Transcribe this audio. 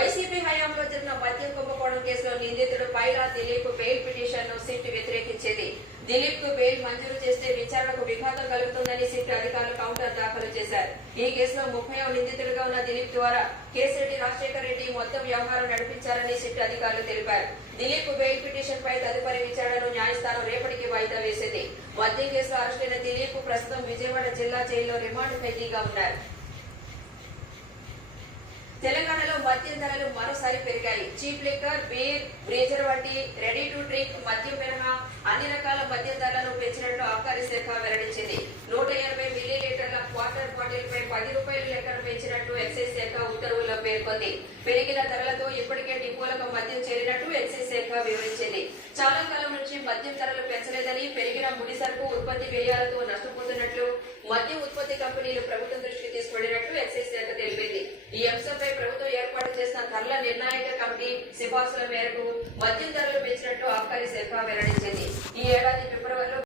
YCP హయాంలో జరిగిన మద్యం కుంభకోణం కేసులో నిందితుడు పైలా దిలీప్ బెయిల్ పిటిషన్ ను సిట్ వ్యతిరేకించింది. దిలీప్ కు బెయిల్ మంజూరు చేస్తే విచారణకు విఘాతం కలుగుతుందని సిట్ అధికారులు కౌంటర్ దాఖలు చేశారు. ఈ కేసులో 30వ నిందితుడిగా ఉన్న దిలీప్ ద్వారా కేసిరెడ్డి రాజశేఖర్ రెడ్డి మొత్తం వ్యవహారం నడిపించారని సిట్ అధికారులు తెలిపారు. దిలీప్ బెయిల్ పిటిషన్ పై తదుపరి విచారణను న్యాయస్థానం రేపటికి వాయిదా వేసింది. మద్యం కేసులో అరెస్టైన దిలీప్ ప్రస్తుతం విజయవాడ జిల్లా జైల్లో రిమాండ్ ఖైదీగా ఉన్నారు. తెలంగాణలో మద్యం ధరలు మరోసారి పెరిగాయి. చీప్ లిక్కర్, బీర్, బ్రీజర్ వంటి రెడీ టు డ్రింక్ మద్యం మినహా అన్ని రకాల మద్యం ధరలను పెంచినట్లు ఆబ్కారీ శాఖ వెల్లడించింది. 180 మిల్లీలీటర్ల క్వార్టర్ బాటిల్ పై 10 రూపాయల లెక్కను పెంచినట్లు ఎక్సైజ్ శాఖ ఉత్తర్వుల్లో పేర్కొంది. పెరిగిన ధరలతో ఇప్పటికే డిపోలకు మద్యం చేరినట్టు ఎక్సైజ్ శాఖ వివరించింది. చాలా కాలం నుంచి మద్యం ధరలు పెంచలేదని, పెరిగిన ముడి సరుకు ఉత్పత్తి వ్యయాలతో నష్టపోతున్నట్లు మద్యం ఉత్పత్తి కంపెనీలు ప్రభుత్వం దృష్టికి తీసుకెళ్లినట్లు ఎక్సైజ్ శాఖ తెలిపింది. ఈ అంశంపై ప్రభుత్వం ఏర్పాటు చేసిన ధరల నిర్ణాయక కమిటీ సిఫార్సుల మేరకు మద్యం ధరలు పెంచినట్లు ఆబ్కారీ శాఖ వెల్లడించింది. ఈ ఏడాది